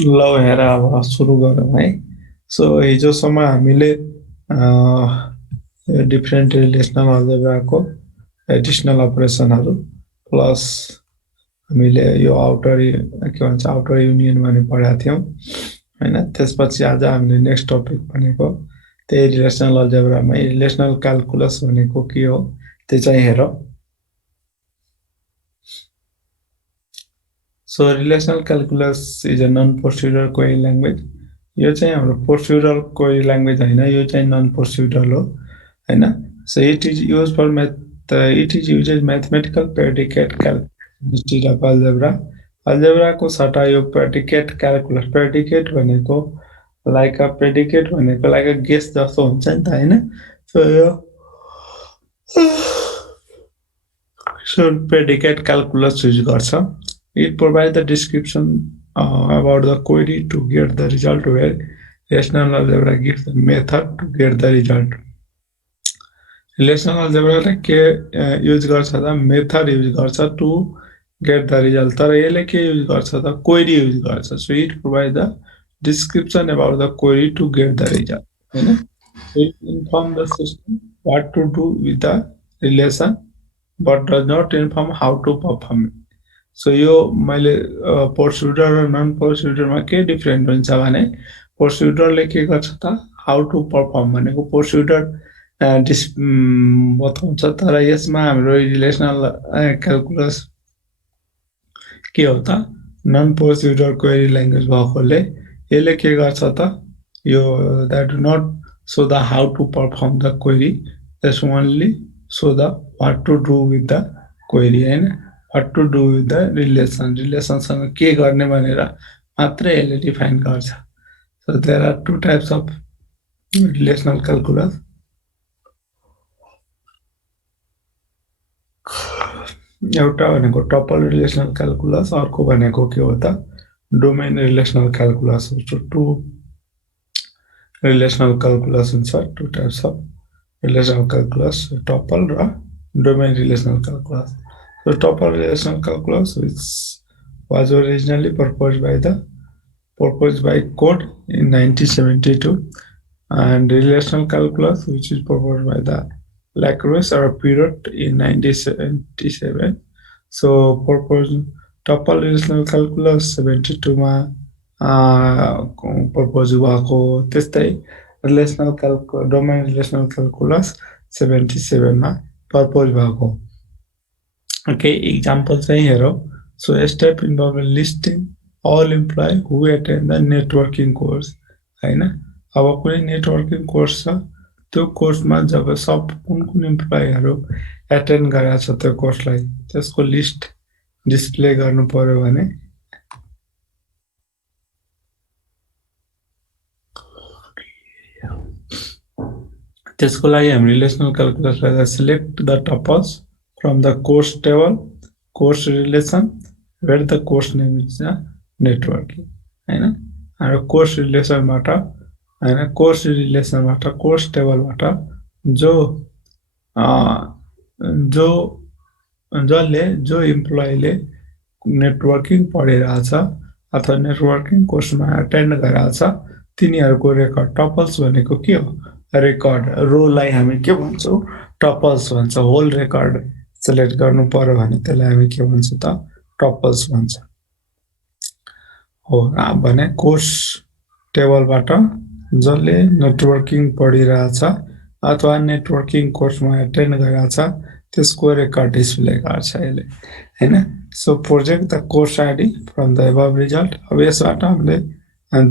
ल हेर अब सुरु गरौँ है। सो हिजोसम्म हामीले डिफ्रेन्ट रिलेसनल अल्जेब्राको एडिसनल अपरेसनहरू प्लस हामीले यो के भन्छ आउटर युनियन भन्ने पढाएको थियौँ हैन। त्यसपछि आज हामीले नेक्स्ट टपिक भनेको त्यही रिलेसनल अल्जेब्रामै रिलेसनल क्याल्कुलस भनेको के हो त्यो चाहिँ हेरौँ। So relational calculus is a non procedural query language. यो चाहिँ हाम्रो प्रोसिड्युरल क्वेरी ल्याङ्ग्वेज होइन, यो चाहिँ नन प्रोसिड्युरल हो हैन। So it is use for it is uses mathematical predicate calculus instead of algebra. अल्जेब्राको सट्टा यो प्रेडिकेट क्याल्कुलस, प्रेडिकेट भनेको लाइक अ गेस जस्तो हुन्छ नि त हैन। सो यो प्रेडिकेट क्याल्कुलस युज गर्छ। It provides the description about the query to get the result, where relational algebra gives the method to get the result. Relational algebra के यूज गर्छ त मेथड यूज गर्छ टु गेट द रिजल्ट, तर यसले के use गर्छ त query use गर्छ। So it provide the description about the query to get the result हैन। It inform the system what to do with the relation but does not inform how to perform it. सो यो मैले procedural र non प्रोसिड्युरलमा के different हुन्छ भने प्रोसिड्युरलले के गर्छ त हाउ टु परफर्म भनेको प्रोसिड्युरल बताउँछ, तर यसमा हाम्रो रिलेसनल क्याल्कुलस के हो त नन प्रोसिड्युरल क्वेरी ल्याङ्ग्वेज भएकोले यसले के गर्छ त यो that do not show the how to perform the query, just only show the what to do with the query हैन, what to do with the relation, रिलेसनसँग के गर्ने भनेर मात्रै यसले डिफाइन गर्छ। So there are two types of relational calculus. एउटा भनेको टपल रिलेसनल क्याल्कुलस, अर्को भनेको के हो त डोमेन रिलेसनल क्याल्कुलस हो। सो टु रिलेसनल क्याल्कुलस हुन्छ, two types of relational calculus, tuple र domain relational calculus. So tuple relational calculus, which was originally proposed by Code in 1972, and relational calculus, which is proposed by the Lacroix or Pirot in 1977. So proposed tuple relational calculus 72 मा propose भएको, त्यस्तै domain relational क्याल्कुलस 77 मा propose भएको। Okay, example चाहिँ हेरौँ। So a step involves listing all employees who attend the networking course हैन। अब कुनै नेटवर्किङ कोर्स छ, त्यो कोर्समा जब सब कुन इम्प्लोइहरू एटेन्ड गरेको छ त्यो कोर्सलाई, त्यसको लिस्ट डिस्प्ले गर्नु पर्यो भने त्यसको लागि हामी रिलेसनल क्याल्कुलसलाई select the tuples from the course table, course relation, where the course name is networking हैन। हाम्रो कोर्स रिलेसनबाट हैन, कोर्स रिलेसनबाट कोर्स टेबलबाट जो इम्प्लोइले नेटवर्किङ पढिरहेछ अथवा नेटवर्किङ कोर्समा एटेन्ड गरेको छ तिनीहरूको रेकर्ड, टपल्स भनेको के हो रेकर्ड, रोलाई हामी के भन्छौँ टपल्स भन्छ। होल रेकर्ड सेलेक्ट गर्नु पर्यो भने त्यसलाई हामी के भन्छ त टपल्स भन्छ हो। भने कोर्स टेबलबाट जसले नेटवर्किङ पढिरहेछ अथवा नेटवर्किङ कोर्समा एटेन्ड गरेको छ त्यसको रेकर्ड डिस्प्ले गर्छ यसले हैन। So project the course ID from the above result. अब यसबाट हामीले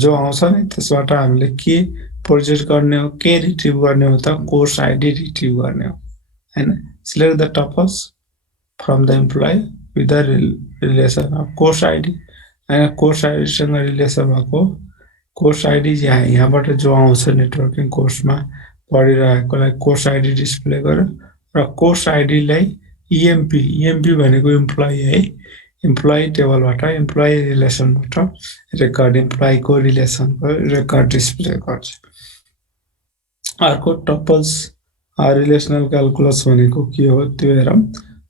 जो आउँछ नि त्यसबाट हामीले के प्रोजेक्ट गर्ने हो, के रिट्रिभ गर्ने हो त कोर्स आइडी रिट्रिभ गर्ने हो हैन। Select the tuples from the employee with the relation of course ID and course ID सँग रिलेसन भएको कोर्स आइडी यहाँबाट जो आउँछ नेटवर्किङ कोर्समा पढिरहेकोलाई कोर्स आइडी डिस्प्ले गर्यो र कोर्स आइडीलाई इएमपी भनेको इम्प्लोइ है, इम्प्लोइ टेबलबाट इम्प्लोइ रिलेसनबाट रेकर्ड, इम्प्लोइको रिलेसनको रेकर्ड डिस्प्ले गर्छ। अर्को टपल्स रिलेसनल क्याल्कुलस भनेको के हो त्यो हेरौँ।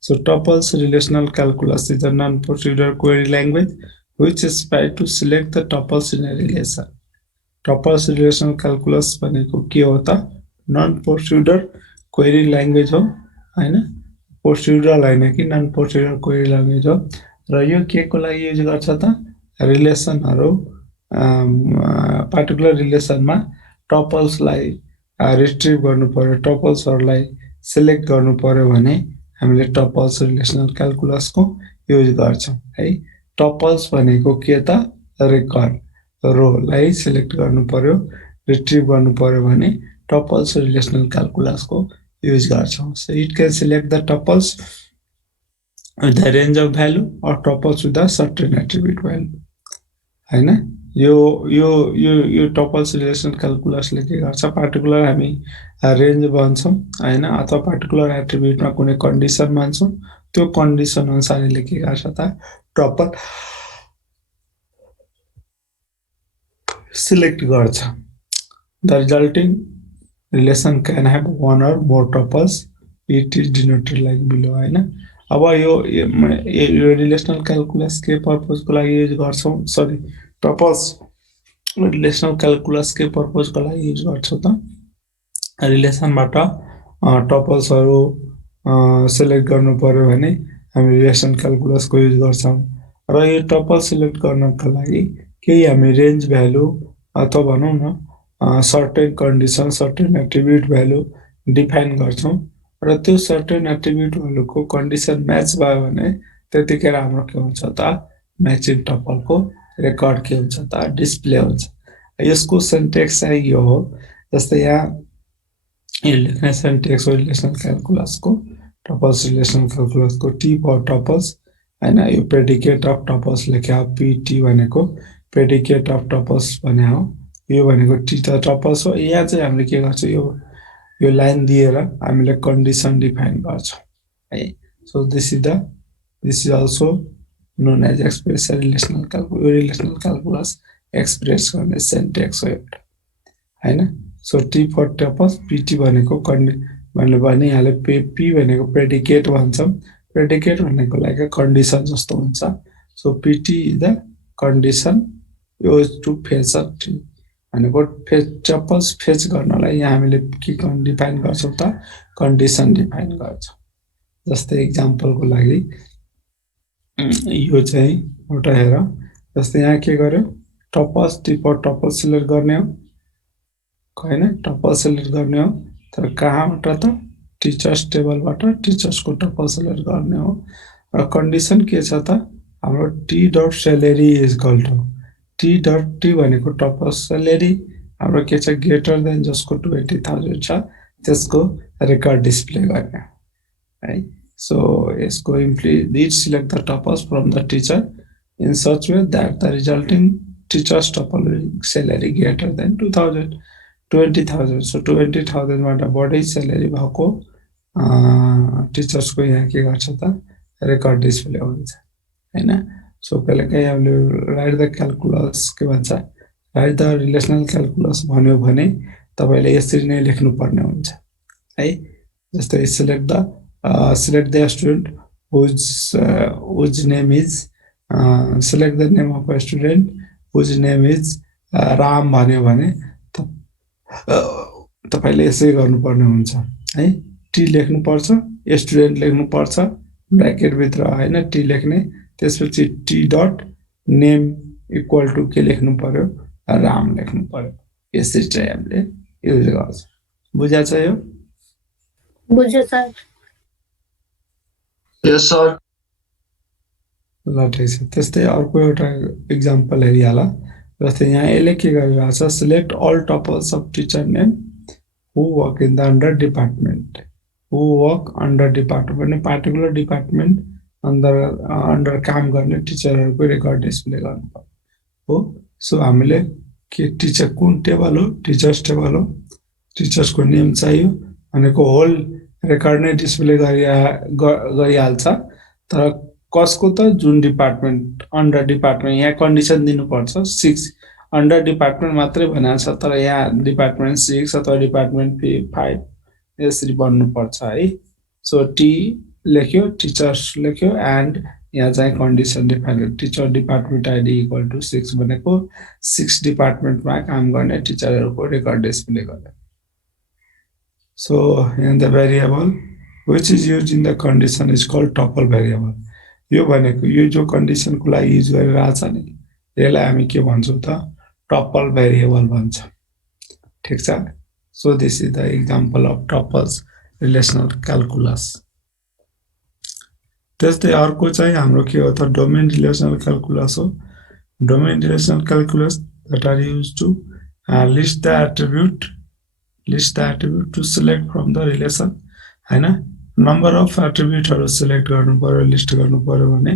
So tuples relational calculus is a non-procedural query language which is try to select the tuples in a relation. Tuples relational calculus भनेको के हो त नन प्रोसिड्युरल क्वेरी ल्याङ्ग्वेज हो हैन प्रोसिड्युरल हैन कि नन प्रोसिड्युरल क्वेरी ल्याङ्ग्वेज हो र यो के को लागि युज गर्छ त रिलेसनहरु पार्टिकुलर रिलेसनमा टपल्सलाई रिट्रिभ गर्नु पर्यो टपल्सहरुलाई सिलेक्ट गर्नु पर्यो भने हामीले टपल्स रिलेसनल क्याल्कुलसको युज गर्छौं है टपल्स भनेको के त रेकर्ड रोलाई सिलेक्ट गर्नु पर्यो रिट्रिभ गर्नु पर्यो भने टपल्स रिलेसनल क्याल्कुलसको युज गर्छौं so it can select the tuples with the range of value or tuples with a certain attribute value हैन यो टपल्स रिलेसन क्याल्कुलसले के गर्छ पार्टिकुलर हामी रेन्ज भन्छौं हैन अथवा पार्टिकुलर एट्रिब्युटमा कुनै कन्डिसन मान्छौं त्यो कन्डिसन अनुसारले के गर्छ त टपल सिलेक्ट गर्छ the resulting relation can have one or more tuples it is denoted like below हैन अब यो रिलेशनल क्याल्कुलस के पर्पस को लागि युज गर्छौं सरी टपल्स रिलेशनल क्याल्कुलस के पर्पस को लागि युज गर्छौं त रिलेसनबाट टपल्सहरु सिलेक्ट गर्नु पर्यो भने हामी रिलेसन क्याल्कुलस को युज गर्छौं र यो टपल सिलेक्ट गर्नका लागि केही हामी रेन्ज भ्यालु अथवा भनौं न certain condition certain attribute value define गर्छौं र त्यो सर्टेन एट्रिब्युटहरुको कन्डिसन म्याच भयो भने त्यतिखेर हाम्रो के हुन्छ त म्याचिङ टपलको रेकर्ड के हुन्छ त डिस्प्ले हुन्छ यसको सिन्टेक्स चाहिँ यो हो जस्तै यहाँ यो लेख्ने सिन्टेक्स हो रिलेसनल क्याल्कुलसको टपल्स रिलेसनल क्याल्कुलसको टी फर टपल्स हैन यो प्रेडिकेट अफ टपल्स लेख्या पीटी भनेको प्रेडिकेट अफ टपल्स भने हो यो भनेको टी त टपल्स हो यहाँ चाहिँ हामीले के गर्छ यो लाइन दिएर हामीले कन्डिसन डिफाइन गर्छौं है so this is also known as express relational calculus express गर्ने सिन्टेक्स हो एउटा हैन so T for tuples PT भनेको भने हाले पी भनेको प्रेडिकेट भन्छौं प्रेडिकेट भनेको लाइक कन्डिसन जस्तो हुन्छ so PT is the condition use to fetch a T भनेको टपल्स फेच गर्नलाई यहाँ हामीले के डिफाइन गर्छौं त कन्डिसन डिफाइन गर्छौं जस्तै एक्जाम्पलको लागि यो चाहिँ एउटा हेर जस्तै यहाँ के गर्यो tuples T for tuples select गर्ने हो हैन टपल्स सिलेक्ट गर्ने हो तर कहाँबाट त टिचर्स टेबलबाट टिचर्सको टपल सिलेक्ट गर्ने हो र कन्डिसन के छ त हाम्रो T dot salary is equal to T भनेको टपल स्यालेरी हाम्रो के छ ग्रेटर देन जसको 20000 छ त्यसको रेकर्ड डिस्प्ले गर्ने है सो यसको it select the tuples from the teacher in such way that the resulting teacher's tuple salary greater than 20,000 so 20,000 बाट बढी स्यालेरी भएको टिचर्स को यहाँ के गर्छ त रेकर्ड डिस्प्ले हुन्छ हैन सो कहिलेकाहीँ हामीले राइट द क्याल्कुलस के भन्छ राइट द रिलेसनल क्याल्कुलस भन्यो भने तपाईले यसरी नै लेख्नु पर्ने हुन्छ है जस्तै select the student whose name is select the name of a student whose name is Ram भन्यो भने तपाईले यसै गर्नुपर्ने हुन्छ है टी लेख्नु पर्छ स्टुडेन्ट लेख्नु पर्छ ब्र्याकेट भित्र हैन टी लेख्ने त्यसपछि T dot name equal to के लेख्नु पर्यो राम लेख्नु पर्यो यसरी चाहिँ हामीले युज गर्छ बुझ्या छ यो बुझ्यो सर यस सर ल ठिक छ त्यस्तै अर्को एउटा एक्जाम्पल हेरिहाल जस्तै यहाँ यसले के गरिरहेको छ select all tuples of teacher name who work in the under department particular department under काम गर्ने टिचरहरुको रेकर्ड डिस्प्ले गर्नु पर्यो हो सो हामीले के टिचर कुन टेबल हो टिचर्स टेबल हो टिचर्सको नेम चाहियो भनेको होल रेकर्ड नै डिस्प्ले गरिहाल्छ तर कसको त जुन डिपार्टमेन्ट अन्डर डिपार्टमेन्ट यहाँ कन्डिसन दिनुपर्छ 6 अन्डर डिपार्टमेन्ट मात्रै भनेको छ तर यहाँ डिपार्टमेन्ट 6 अथवा डिपार्टमेन्ट 5 यसरी बन्नु पर्छ है सो टी लेख्यो टिचर्स लेख्यो एन्ड यहाँ चाहिँ condition define teacher department ID equal to 6 भनेको 6 डिपार्टमेन्टमा काम गर्ने टिचरहरूको रेकर्ड डिस्प्ले गर्ने सो यहाँ the variable which is used in the condition is called tuple variable यो भनेको यो जो कन्डिसनको लागि युज गरिरहेछ नि यसलाई हामी के भन्छौँ त टपल भेरिएबल भन्छ ठीक छ so this is the example of tuples relational calculus त्यस्तै अर्को चाहिँ हाम्रो के हो त डोमेन रिलेसनल क्याल्कुलस हो domain relational calculus that are used to list the attribute to select from the relation हैन नम्बर अफ एट्रिब्युटहरु सिलेक्ट गर्नु पर्यो लिस्ट गर्नु पर्यो भने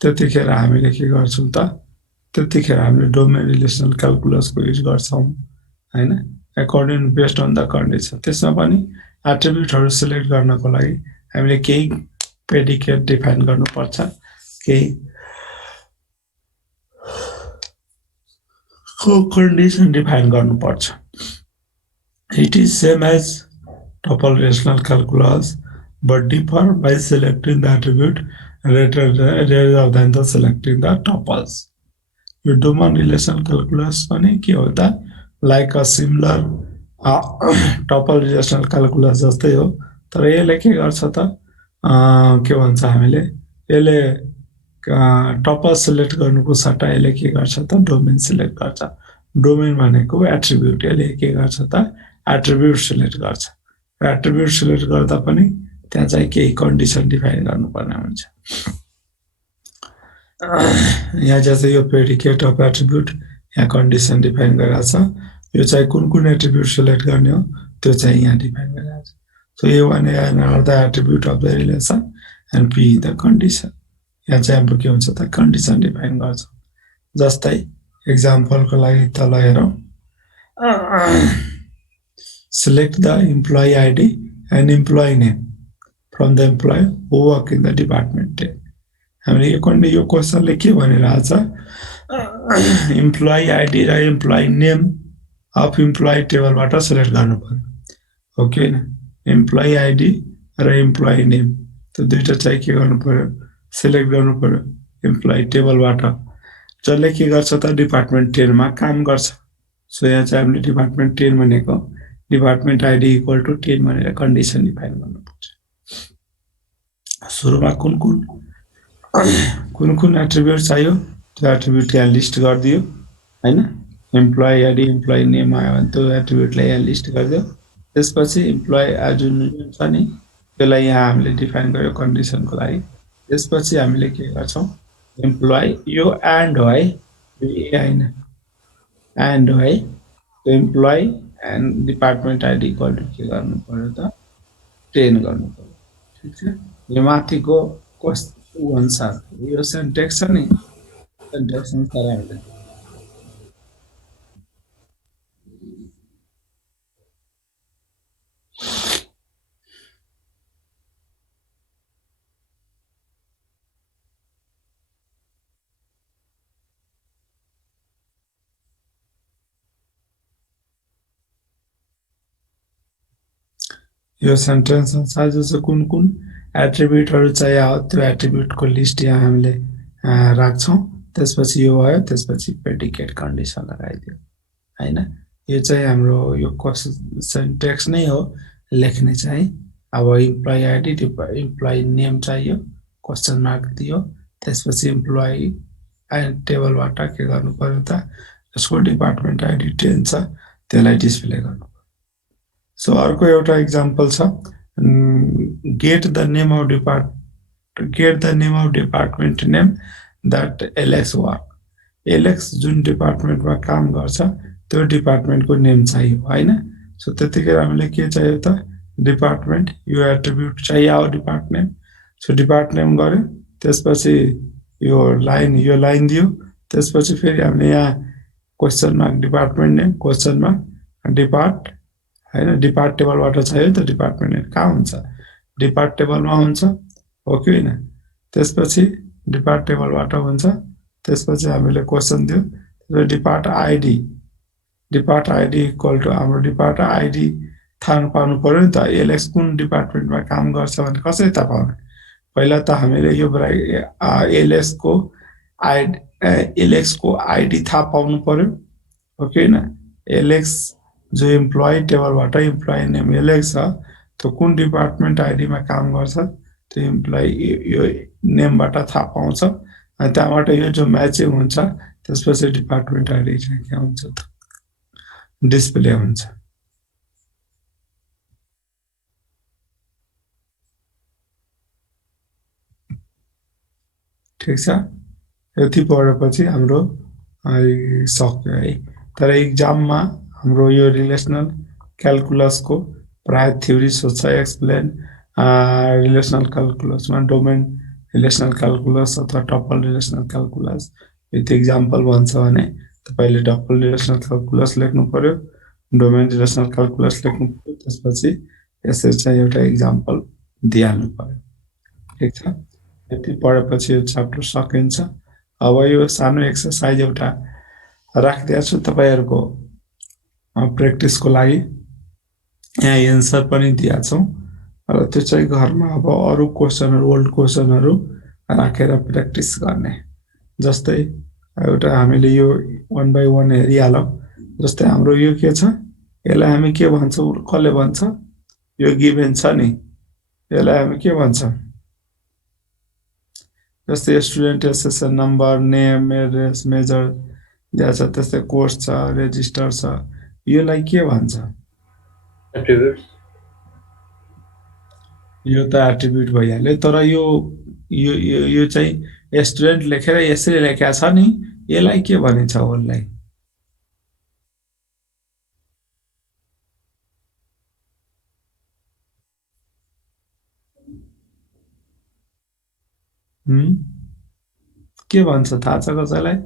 त्यतिखेर हामीले के गर्छौं त त्यतिखेर हामीले डोमेन रिलेसनल क्याल्कुलस को युज गर्छौं हैन according based on the condition त्यसमा पनि एट्रिब्युटहरु सिलेक्ट गर्नको लागि हामीले केही प्रेडिकेट डिफाइन गर्नुपर्छ केही condition define गर्नुपर्छ it is same as tuple relational calculus but differ by selecting the attribute rather than the selecting the tuples यो domain relational calculus पनि के हो त like a similar tuple relational calculus जस्तै हो तर यसले के गर्छ त के भन्छ हामीले यसले टपल सिलेक्ट गर्नुको सट्टा यसले के गर्छ त डोमेन सिलेक्ट गर्छ डोमेन भनेको एट्रिब्युट यसले के गर्छ त एट्रिब्युट सिलेक्ट गर्छ एट्रिब्युट सिलेक्ट गर्दा पनि त्यहाँ चाहिँ केही कन्डिसन डिफाइन गर्नुपर्ने हुन्छ यहाँ चाहिँ यो प्रेडिकेट अफ एट्रिब्युट यहाँ कन्डिसन डिफाइन गरेको छ यो चाहिँ कुन एट्रिब्युट सिलेक्ट गर्ने हो त्यो चाहिँ यहाँ डिफाइन गरेको छ so A1 are the attribute of the relation and P the condition यहाँ चाहिँ हाम्रो के हुन्छ त कन्डिसन डिफाइन गर्छ जस्तै एक्जाम्पलको लागि तल हेरौं select the employee ID and employee name from the employee who work in the department हामीले यो क्वेशनले के भनिरहेछ employee ID र employee name of employee टेबलबाट सिलेक्ट गर्नु पर्यो ओके न employee ID र employee name त्यो दुईटा चाहिँ के गर्नु पर्यो सिलेक्ट गर्नु पर्यो एम्प्लोइ टेबलबाट जसले के गर्छ त डिपार्टमेन्ट 10 मा काम गर्छ सो यहाँ चाहिँ हामीले डिपार्टमेन्ट 10 भनेको डिपार्टमेन्ट आईडी इक्वल टु 10 भनेर कन्डिसन डिफाइन गर्नुपर्छ सुरुमा कुन एट्रिब्युट चाहियो त्यो एट्रिब्युट यहाँ लिस्ट गरिदियो हैन एम्प्लोइ आईडी एम्प्लोइ नेम आयो भने त्यो एट्रिब्युटलाई यहाँ लिस्ट गरिदियो त्यसपछि एम्प्लोइ जुन छ नि त्यसलाई यहाँ हामीले डिफाइन गर्यो कन्डिसनको लागि त्यसपछि हामीले के गर्छौं एम्प्लोइ यो एन्ड हो है यो ए हैन एन्ड हो है employee and department ID equal to के गर्नु पर्यो त 10 गर्नु पर्यो ठीक छ यो माथिको क्वेशन अनुसार यो सिन्टेक्स छ नि सिन्टेक्स अनुसार हामीले यो सेन्टेन्स अनुसार जस्तो कुन एट्रिब्युटहरु चाहियो त्यो एट्रिब्युटको लिस्ट यहाँ हामीले राख्छौं त्यसपछि यो भयो त्यसपछि प्रेडिकेट कन्डिसन लगाइदियो हैन यो चाहिँ हाम्रो यो सिन्टेक्स नै हो लेख्ने चाहिँ अब एम्प्लोइ आईडी एम्प्लोइ नेम चाहियो क्वेशन मार्क दियो त्यसपछि एम्प्लोइ टेबलबाट के गर्नु पर्यो त यसको डिपार्टमेन्ट आईडी 10 छ त्यसलाई डिस्प्ले गर्नु सो अर्को एउटा एक्जाम्पल छ get the name of department name that Alex work Alex जुन डिपार्टमेन्टमा काम गर्छ त्यो डिपार्टमेन्टको नेम चाहियो हैन सो त्यतिखेर हामीले के चाहियो त डिपार्टमेन्ट यो एट्रिब्युट चाहियो डिपार्टमेन्ट सो डिपार्टमेन्ट गर्यो त्यसपछि यो लाइन दियो त्यसपछि फेरि हामीले यहाँ question mark department name question mark depart हैन डिपार्ट टेबलबाट चाहियो त डिपार्टमेन्ट नेम कहाँ हुन्छ डिपार्ट टेबलमा हुन्छ ओके हैन त्यसपछि डिपार्ट टेबलबाट हुन्छ त्यसपछि हामीले क्वेशन दियो डिपार्ट आईडी इक्वल टु हाम्रो डिपार्ट आईडी थाहा पाउनु पर्यो नि त एलेक्स कुन डिपार्टमेन्टमा काम गर्छ भने कसरी थाहा पाउने पहिला त हामीले यो एलएक्स को आईडी थाहा पाउनु पर्यो हो कि हैन एलएक्स जो एम्प्लोइ टेबलबाट एम्प्लोइ नेम एलएक्स छ त्यो कुन डिपार्टमेन्ट आईडी मा काम गर्छ त्यो एम्प्लोइ यो नेमबाट थाहा पाउँछ अनि त्यहाँबाट यो जो म्याचिङ हुन्छ त्यसपछि डिपार्टमेन्ट आईडी चाहिँ के हुन्छ त डिस्प्ले हुन्छ ठीक छ यति पढेपछि हाम्रो सक्यो है तर एक्जाममा हाम्रो यो रिलेसनल क्याल्कुलसको प्राय थ्योरी सोध्छ एक्सप्लेन रिलेसनल क्याल्कुलसमा डोमेन रिलेसनल क्याल्कुलस अथवा टपल रिलेसनल क्याल्कुलस विथ एक्जाम्पल भन्छ भने तपाईले टपल रिलेसनल क्याल्कुलस लेख्नु पर्यो डोमेन रिलेसनल क्याल्कुलस लेख्नु पर्यो त्यसपछि यसरी चाहिँ एउटा एक्जाम्पल दिइहाल्नु पर्यो ठीक छ यति पढेपछि यो च्याप्टर सकिन्छ अब यो सानो एक्सरसाइज एउटा राखिदिएको छु तपाईहरुको प्र्याक्टिसको लागि यहाँ एन्सर पनि दिएको छौं र त्यो चाहिँ घरमा अब अरु क्वेशनहरु ओल्ड क्वेशनहरु राखेर प्र्याक्टिस गर्ने जस्तै एउटा हामीले यो 1 बाइ 1 हेरिहालौं जस्तै हाम्रो यो के छ यसलाई हामी के भन्छौं कसले भन्छ यो गिभन छ नि यसलाई हामी के भन्छौं जस्तै student SSN number name address major दिएको छ त्यस्तै कोर्स छ रेजिस्टर छ योलाई के भन्छ एट्रिब्युट्स यो त एट्रिब्युट भइहाल्यो तर यो चाहिँ स्टुडेन्ट लेखेर यसरी लेखेको छ नि यसलाई के भनिन्छ होललाई के भन्छ थाहा छ कसैलाई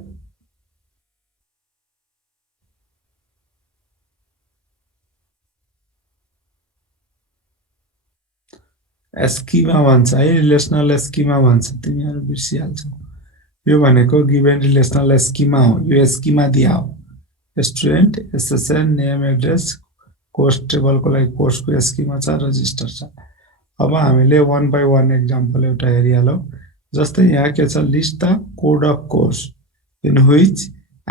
स्किमा भन्छ है रिलेसनल स्किमा भन्छ तिमीहरु बिर्सिहाल्छौ यो भनेको गिभन रिलेसनल स्किमा हो यो स्किमा दिया हो student SSN name address course टेबलको लागि कोर्सको स्किमा छ रजिस्टर छ अब हामीले 1 बाइ 1 एक्जाम्पल एउटा हेरिहालौ जस्तै यहाँ के छ list the code of course in which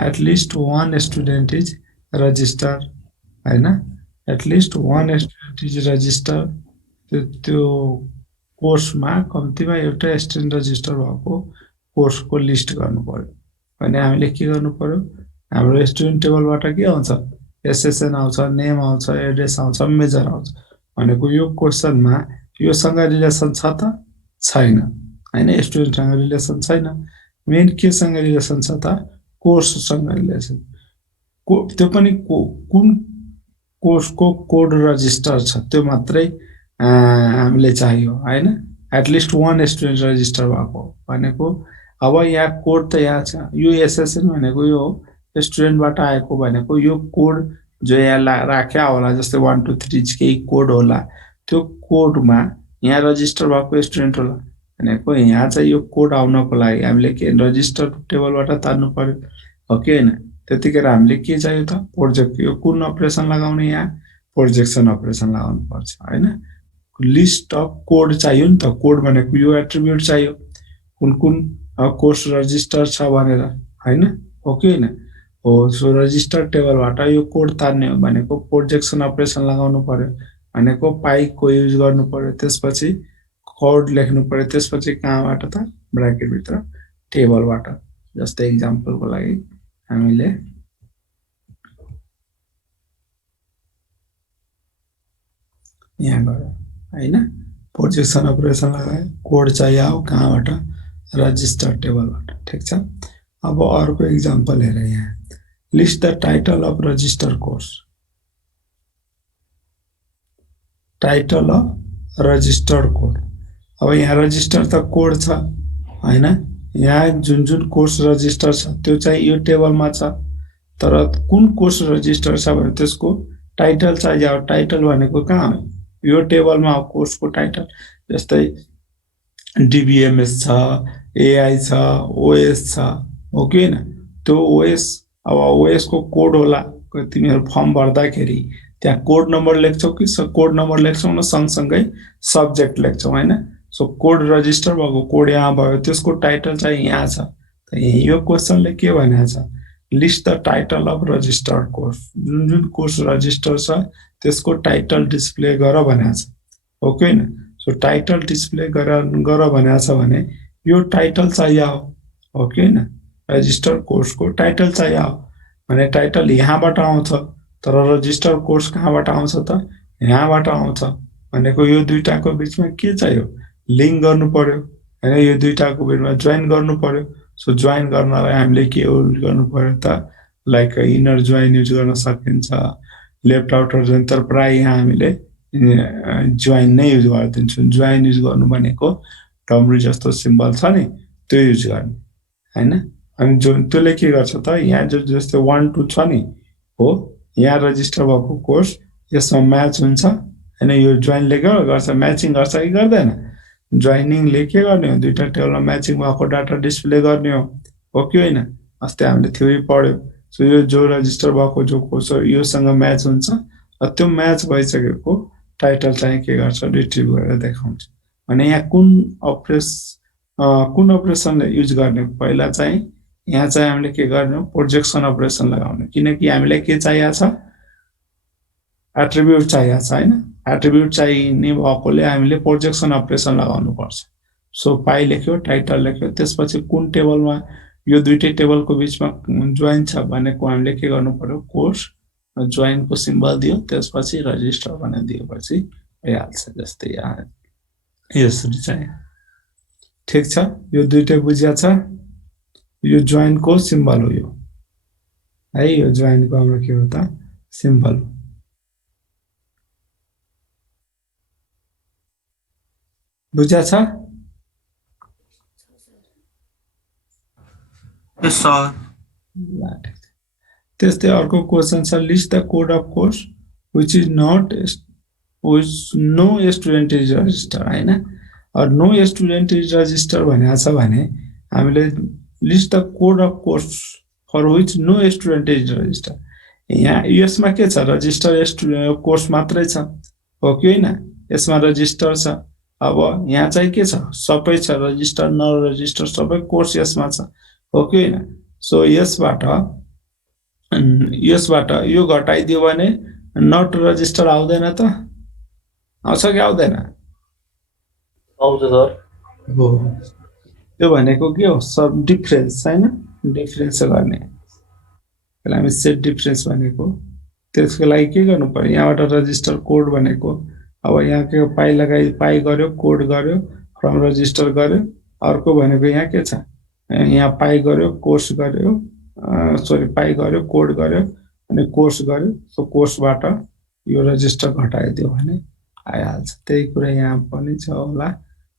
at least one student is register हैन at least one student is register त्यो कोर्समा कम्तिमा एउटा स्टुडेन्ट रजिस्टर भएको कोर्सको लिस्ट गर्नु पर्यो भने हामीले के गर्नु पर्यो हाम्रो स्टुडेन्ट टेबलबाट के आउँछ एसएसएन आउँछ नेम आउँछ एड्रेस आउँछ मेजर आउँछ भनेको यो क्वेशनमा यो सँग रिलेसन छ त छैन हैन स्टुडेन्ट सँग रिलेसन छैन मेन के सँग रिलेसन छ त कोर्स सँग रिलेसन त्यो पनि कुन कोर्सको कोड रजिस्टर छ त्यो मात्रै हामीले चाहियो हैन at least one student register भएको भनेको अब यहाँ कोड त यहाँ छ यो एसएसएन भनेको यो स्टुडेन्टबाट आएको भनेको यो कोड जो यहाँ राख्या होला जस्तै 1 2 3 केही कोड होला त्यो कोडमा यहाँ रजिस्टर भएको स्टुडेन्ट होला भनेको यहाँ चाहिँ यो कोड आउनको लागि हामीले के रजिस्टर टेबलबाट तान्नु पर्यो हो कि हैन त्यतिखेर हामीले के चाहियो त प्रोजेक्ट यो कुन अपरेसन लगाउने यहाँ प्रोजेक्सन अपरेसन लगाउनु पर्छ हैन लिस्ट अफ कोड चाहियो नि त कोड भनेको यो एट्रिब्युट चाहियो कुन कुन कोर्स रजिस्टर छ भनेर हैन हो कि हैन हो सो रजिस्टर टेबलबाट यो कोड तान्ने हो भनेको प्रोजेक्सन अपरेसन लगाउनु पर्यो भनेको पाइप को युज गर्नु पर्यो त्यसपछि कोड लेख्नु पर्यो त्यसपछि कहाँबाट त ब्र्याकेट भित्र टेबलबाट जस्तै एक्जाम्पलको लागि हामीले यहाँ गरौँ हैन प्रोजेक्सन अपरेसन लगाए कोड चाहियो कहाँबाट रजिस्टर टेबलबाट ठीक छ अब अर्को एक्जाम्पल हेर यहाँ list the title of register course title of registered code अब यहाँ रजिस्टर त कोड छ हैन यहाँ जुन कोर्स रजिस्टर छ त्यो चाहिँ यो टेबलमा छ तर कुन कोर्स रजिस्टर छ भने त्यसको टाइटल चाहियो टाइटल भनेको कहाँ हो यो टेबलमा कोर्सको टाइटल जस्तै डीबीएमएस छ एआई छ ओएस छ हो कि हैन त्यो ओएस अब ओएस को कोड होला तिमीहरु फर्म भर्दाखेरि त्यहाँ कोड नम्बर लेख्छौ कि कोड नम्बर लेख्छौ न सँगसँगै सब्जेक्ट लेख्छौ हैन सो कोड रजिस्टर भएको कोड यहाँ भयो, त्यसको टाइटल चाहिँ यहाँ छ। त यो क्वेसनले के भनेको छ, list the title of registered course, जुन जुन कोर्स रजिस्टर छ त्यसको टाइटल डिस्प्ले गर भनेको छ, हो कि हैन। सो टाइटल डिस्प्ले गर भनेको छ भने यो टाइटल चाहियो, हो कि हैन। रजिस्टर कोर्सको टाइटल चाहियो भने टाइटल यहाँबाट आउँछ, तर रजिस्टर कोर्स कहाँबाट आउँछ त, यहाँबाट आउँछ। भनेको यो दुईटाको बीचमा के चाहियो, लिंक गर्नु पर्यो हैन, यो दुईटाको बीचमा जोइन गर्नु पर्यो। सो जोइन गर्नलाई हामीले के युज गर्नु पर्यो त, लाइक इनर जोइन युज गर्न सकिन्छ, लेफ्ट आउटर जोइन, तर प्राय यहाँ हामीले जोइन नै युज गर्दिन्छौँ। जोइन युज गर्नु भनेको डमरी जस्तो सिम्बल छ नि त्यो युज गर्ने हैन। अनि जो त्यसले के गर्छ त, यहाँ जो जस्तो 1 2 छ नि हो, यहाँ रजिस्टर भएको कोर्स यसमा म्याच हुन्छ हैन। यो जोइनले के गर्छ, म्याचिङ गर्छ कि गर्दैन, जोइनिङले के गर्ने हो, दुईटा टेबलमा म्याचिङ भएको डाटा डिस्प्ले गर्ने हो कि हैन। अस्ति हामीले थ्योरी पढ्यो। सो यो जो रजिस्टर भएको जो कोर्स हो योसँग म्याच हुन्छ, र त्यो म्याच भइसकेको टाइटल चाहिँ के गर्छ, रिट्रिभ गरेर देखाउँछ। भने यहाँ कुन अपरेसनले युज गर्ने, पहिला चाहिँ यहाँ चाहिँ हामीले के गर्ने हो, प्रोजेक्सन अपरेसन लगाउने, किनकि हामीलाई के चाहिएको छ, एट्रिब्युट चाहिएको छ हैन। एट्रिब्युट चाहिने भएकोले हामीले प्रोजेक्सन अपरेसन लगाउनु पर्छ। सो पाइ लेख्यो, टाइटल लेख्यो, त्यसपछि कुन टेबलमा, यो दुईटै टेबलको बीचमा जोइन छ भनेको हामीले के गर्नु पर्यो, कोर्स जोइनको सिम्बल दियो, त्यसपछि रजिस्टर भनेर दिएपछि भइहाल्छ। जस्तै यहाँ यसरी चाहिँ ठीक छ। यो दुईटै बुझिया छ, यो जोइनको सिम्बल हो यो है, यो जोइनको हाम्रो के हो त, सिम्बल। बुझिया छ? Yes, sir. त्यस्तै अर्को क्वेसन छ, list the code of course which is not which no student is register हैन। और नो स्टुडेन्ट इज रजिस्टर भनेको छ भने हामीले list the code of course for which no student is register, यहाँ यसमा के छ, रजिस्टर स्टुडेन्ट कोर्स मात्रै छ, हो कि हैन। यसमा रजिस्टर छ। अब यहाँ चाहिँ के छ, सबै छ, रजिस्टर न रजिस्टर सबै कोर्स यसमा छ, हो कि हैन। सो यसबाट यो घटाइदियो भने नट रजिस्टर आउँदैन त, आउँछ कि आउँदैन, आउँछ सर। हो। त्यो भनेको के हो, सब डिफरेन्स हैन, डिफरेन्स गर्ने, त्यसलाई हामी सेट डिफरेन्स भनेको। त्यसको लागि के गर्नु पर्यो, यहाँबाट रजिस्टर कोड भनेको, अब यहाँ के पाइ लगाइ, पाइ गर्यो, कोड गर्यो, फ्रम रजिस्टर गर्यो। अर्को भनेको यहाँ के छ, यहाँ पाइ गर्यो, कोर्स गर्यो, सरी पाइ गर्यो, कोड गर्यो, अनि कोर्स गर्यो। सो कोर्सबाट यो रजिस्टर घटाइदियो भने आइहाल्छ। त्यही कुरा यहाँ पनि छ होला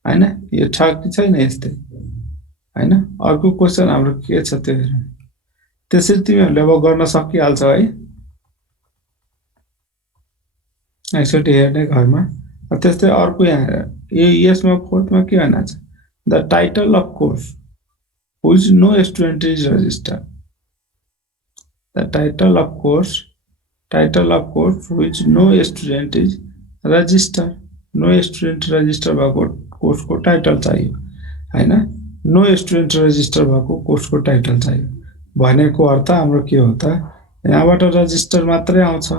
हैन। यो छ कि छैन यस्तै हैन। अर्को क्वेसन हाम्रो के छ त्यो हेरौँ। त्यसरी तिमीहरूले अब गर्न सकिहाल्छ है, एकचोटि हेर्ने घरमा। त्यस्तै अर्को यहाँ यसमा फोर्थमा के भन्छ, the title of course which no student is registered, the title of course which no student is registered, no student register भएको कोर्सको टाइटल चाहियो हैन। नो स्टुडेन्ट रजिस्टर भएको कोर्सको टाइटल चाहियो भनेको अर्थ हाम्रो के हो त, यहाँबाट रजिस्टर मात्रै आउँछ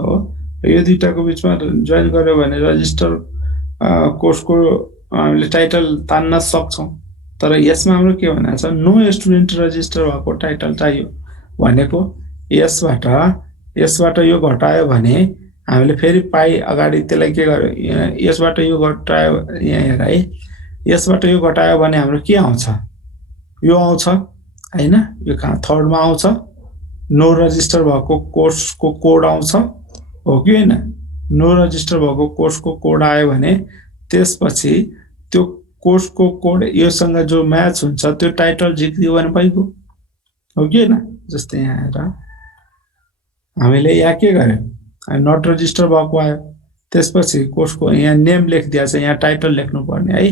हो। यो दुईटाको बीचमा जोइन गर्यो भने रजिस्टर कोर्सको हामीले टाइटल तान्न सक्छौं। तर यसमा हाम्रो के भनेको छ, नो स्टुडेन्ट रजिस्टर भएको टाइटल चाहियो भनेको यसबाट यो घटायो भने हामीले फेरि पाइ अगाडि त्यसलाई के गर्यो, यसबाट यो घटायो, यहाँ हेर है, यसबाट यो घटायो भने हाम्रो के आउँछ, यो आउँछ हैन। यो कहाँ थर्डमा आउँछ, नो रजिस्टर भएको कोर्सको कोड आउँछ, हो कि हैन। नो रजिस्टर भएको कोर्सको कोड आयो भने त्यसपछि त्यो कोर्सको कोड योसँग जो म्याच हुन्छ त्यो टाइटल झिक्दियो भने भइगयो, हो कि हैन। जस्तै यहाँ हेर, हामीले यहाँ के गर्यो, नट रजिस्टर भएको आयो, त्यसपछि कोर्सको यहाँ नेम लेखिदिया छ, यहाँ टाइटल लेख्नु पर्ने है।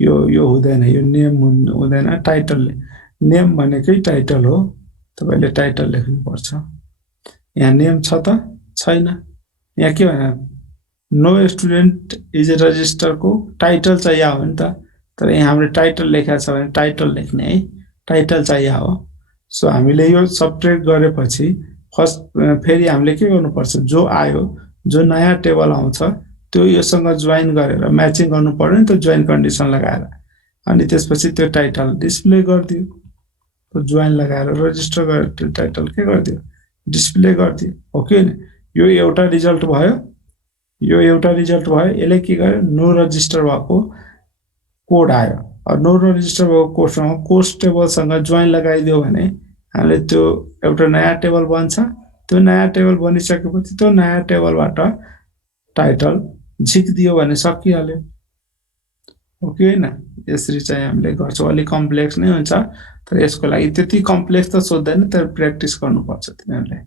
यो हुँदैन, यो नेम हुँदैन, टाइटल, नेम भनेकै टाइटल हो, तपाईले टाइटल लेख्नु पर्छ। यहाँ नेम छ त छैन, यहाँ के भने नो स्टुडेन्ट इज ए रजिस्टरको टाइटल चाहिए हो नि त तर यहाँ हामीले टाइटल लेखेको छ भने टाइटल लेख्ने है टाइटल चाहिए हो सो हामीले यो सबट्र्याक्ट गरेपछि फर्स्ट फेरि हामीले के गर्नुपर्छ जो आयो जो नयाँ टेबल आउँछ त्यो योसँग जोइन गरेर म्याचिङ गर्नु पर्यो नि त जोइन कन्डिसन लगाएर अनि त्यसपछि त्यो टाइटल डिस्प्ले गरिदियो जोइन लगाएर रजिस्टर गरेर त्यो टाइटल के गरिदियो डिस्प्ले गरिदियो हो कि होइन यो एउटा रिजल्ट भयो यसले के गर्यो नो रजिस्टर भएको कोड आयो नो रजिस्टर भएको कोडसँग कोर्स टेबलसँग जोइन लगाइदियो भने हामीले त्यो एउटा नयाँ टेबल बन्छ त्यो नयाँ टेबल बनिसकेपछि त्यो नयाँ टेबलबाट टाइटल झिकिदियो भने सकिहाल्यो हो कि होइन यसरी चाहिँ हामीले गर्छौँ अलिक कम्प्लेक्स नै हुन्छ तर यसको लागि त्यति कम्प्लेक्स त सोध्दैन तर प्र्याक्टिस गर्नुपर्छ तिमीहरूले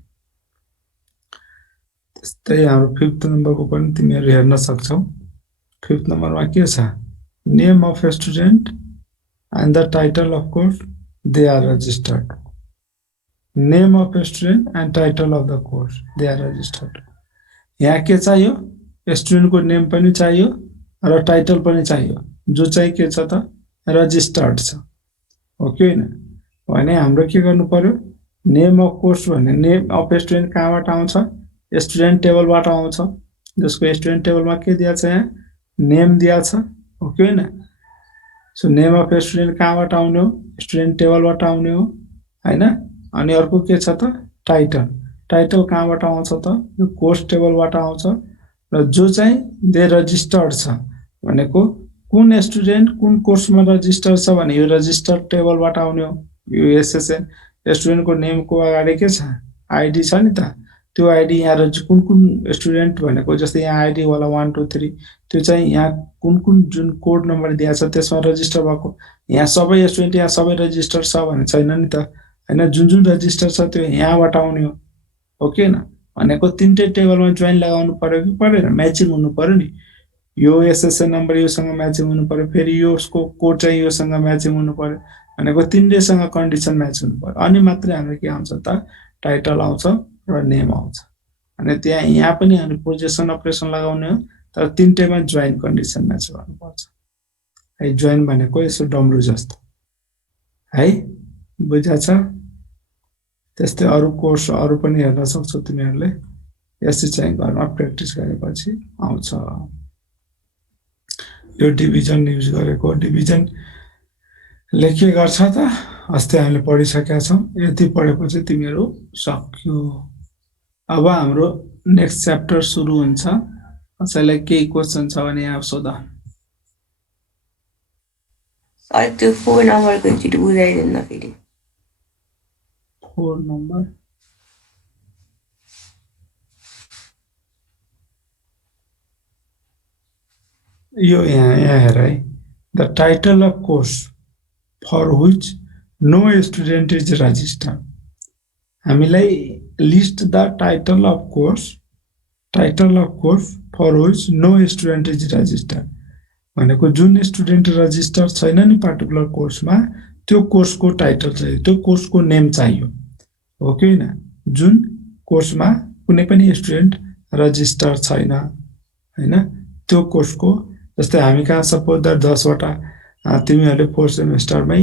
त्यस्तै हाम्रो 5th नम्बरको पनि तिमीहरू हेर्न सक्छौ 5th नम्बरमा के छ name of a student and the title of course they are registered name of a student and title of the course they are registered यहाँ के चाहियो स्टुडेन्टको नेम पनि चाहियो र टाइटल पनि चाहियो जो चाहिँ के छ त रजिस्टर्ड छ हो कि होइन भने हाम्रो के गर्नु पर्यो नेम अफ कोर्स भन्ने नेम अफ स्टुडेन्ट कहाँबाट आउँछ स्टुडेन्ट टेबलबाट आउँछ जसको स्टुडेन्ट टेबलमा के दिया छ यहाँ नेम दिया छ हो कि होइन सो नेम अफ स्टुडेन्ट कहाँबाट आउने हो स्टुडेन्ट टेबलबाट आउने हो हैन अनि अर्को के छ त टाइटल टाइटल कहाँबाट आउँछ त यो कोर्स टेबलबाट आउँछ र जो चाहिँ दे रजिस्टर्ड छ भनेको कुन स्टुडेन्ट कुन कोर्समा रजिस्टर छ भने यो रजिस्टर टेबलबाट आउने हो यो एसएसएन स्टुडेन्टको नेमको अगाडि के छ आइडी छ नि त त्यो आइडी यहाँ कुन कुन स्टुडेन्ट भनेको जस्तै यहाँ आइडी वाला 1 2 3 त्यो चाहिँ यहाँ कुन कुन जुन कोड नम्बर दिएको छ त्यसमा रजिस्टर भएको यहाँ सबै स्टुडेन्ट यहाँ सबै रजिस्टर छ भने छैन नि त हैन जुन जुन रजिस्टर छ त्यो यहाँबाट आउने हो कि हैन भनेको तीनटै टेबलमा जोइन लगाउनु पर्यो कि परेन म्याचिङ हुनु पर्यो नि यो एसएसएन नम्बर योसँग म्याचिङ हुनु पर्यो फेरि योको कोड चाहिँ योसँग म्याचिङ हुनु पर्यो भनेको तीनटैसँग कन्डिसन म्याच हुनु पर्यो अनि मात्रै हाम्रो के आउँछ त टाइटल आउँछ र नेम आउँछ अनि त्यहाँ यहाँ पनि हामी प्रोजेक्सन अपरेसन लगाउने हो तर तीनटैमा जोइन कन्डिसन म्याच गर्नुपर्छ है जोइन भनेको यसो डम्रु जस्तो है बुझाछ त्यस्तै अरु कोर्स अरु पनि हेर्न सक्छौ तिमीहरूले यसै चाहिँ घरमा प्र्याक्टिस गरेपछि आउँछ यो डिभिजन युज गरेको डिभिजन लेखे गर्छ त अस्ति हामीले पढिसकेका छौं यति पढेपछि तिमीहरू सक्यो अब हाम्रो नेक्स्ट च्याप्टर सुरु हुन्छ कसैलाई केही क्वेशन छ भने यहाँ सोध सायद त्यो 4 नम्बरको एकचोटि बुझाइदिनु न फेरि 4 नम्बर यो यहाँ हेर है the title of course for which no student is registered हामीलाई list the title of course for which no student is registered भनेको जुन स्टुडेन्ट रजिस्टर छैन नि पर्टिकुलर कोर्समा त्यो कोर्सको टाइटल चाहियो त्यो कोर्सको नेम चाहियो हो कि हैन जुन कोर्समा कुनै पनि स्टुडेन्ट रजिस्टर छैन हैन त्यो कोर्सको जस्तै हामी कहाँ सपोज द 10 वटा तिमीहरूले 4 सेमेस्टरमै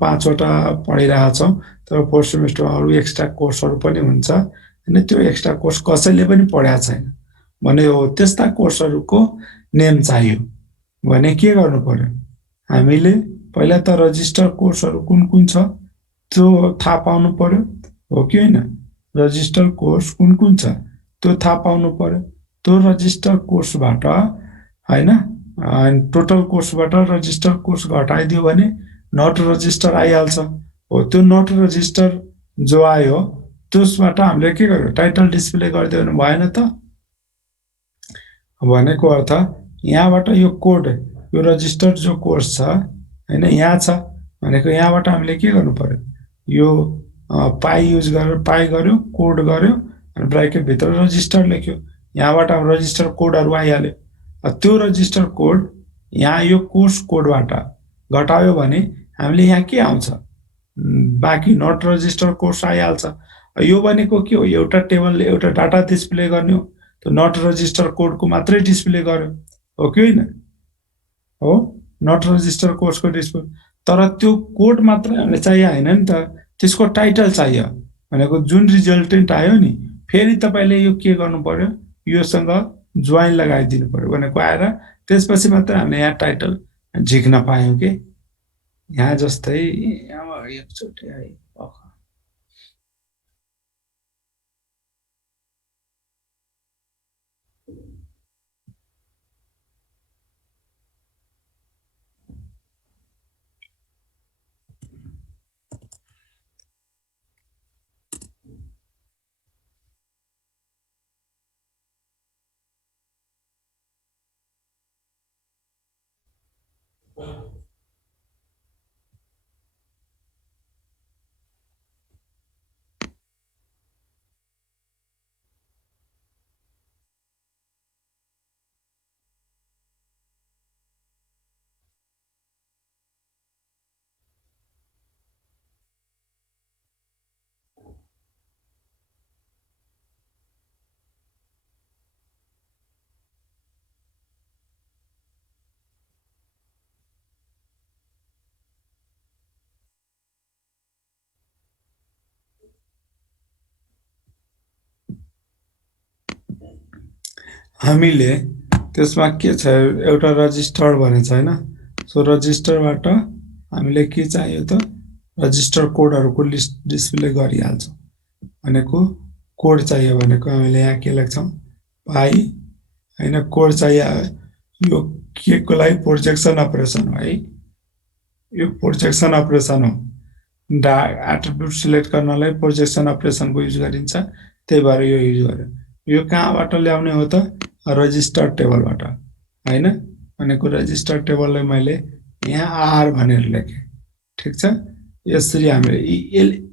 5 वटा पढिरहेका छौ तर 4 सेमेस्टरमा अरु एक्स्ट्रा कोर्सहरु पनि हुन्छ हैन त्यो एक्स्ट्रा कोर्स कसैले पनि पढाएको छैन भने हो त्यस्ता कोर्सहरुको नेम चाहियो भने के गर्नु पर्यो हामीले पहिला त रजिस्टर कोर्सहरु कुन कुन छ त्यो थाहा पाउनु पर्यो हो कि हैन रजिस्टर कोर्स कुन कुन छ त्यो थाहा पाउनु पर्यो त्यो रजिस्टर कोर्सबाट हैन टोटल कोर्सबाट रजिस्टर कोर्स घटाइदियो भने नट रजिस्टर आइहाल्छ हो त्यो नट रजिस्टर जो आयो त्यसबाट हामीले के गर्यो टाइटल डिस्प्ले गरिदियो भने भएन त भनेको अर्थ यहाँबाट यो कोड यो रजिस्टर जो कोर्स छ हैन यहाँ छ भनेको यहाँबाट हामीले के गर्नु पर्यो यो पाई युज गरेर पाई गर्यो कोड गर्यो अनि ब्र्याकेट भित्र रजिस्टर लेख्यो यहाँबाट रजिस्टर कोडहरु आइहाल्यो त्यो रजिस्टर कोड यहाँ यो कोर्स कोडबाट घटायो भने हामीले यहाँ के आउँछ बाकी नट रजिस्टर कोर्स आइहाल्छ यो भनेको के हो एउटा टेबलले एउटा डाटा डिस्प्ले गर्ने हो त्यो नट रजिस्टर कोडको मात्रै डिस्प्ले गर्यो हो कि होइन हो नट रजिस्टर कोर्सको डिस्प्ले तर त्यो कोड मात्र हामीलाई चाहियो होइन नि त त्यसको टाइटल चाहियो भनेको जुन रिजल्टेन्ट आयो नि फेरि तपाईँले यो के गर्नु पर्यो योसँग जोइन लगाइदिनु पर्यो भनेको आएर त्यसपछि मात्र हामीले यहाँ टाइटल झिक्न पायौँ कि यहाँ जस्तै अब एकचोटि आयो हामीले त्यसमा के छ एउटा रजिस्टर भने छैन सो रजिस्टरबाट हामीले के चाहियो त रजिस्टर कोडहरुको लिस्ट डिस्प्ले गरिहाल्छ भनेको कोड चाहियो भनेको हामीले यहाँ के लेख्छौं पाई हैन कोड चाहियो यो के को लागि प्रोजेक्सन अपरेसन हो है यो प्रोजेक्सन अपरेसन हो एट्रिब्युट सिलेक्ट गर्नलाई प्रोजेक्सन अपरेसनको युज गरिन्छ त्यही भएर यो युज गर्यो यो कहाँबाट ल्याउने हो त रजिस्टर टेबलबाट हैन भनेको रजिस्टर टेबललाई मैले यहाँ आर भनेर लेखे ठीक छ यसरी हामीले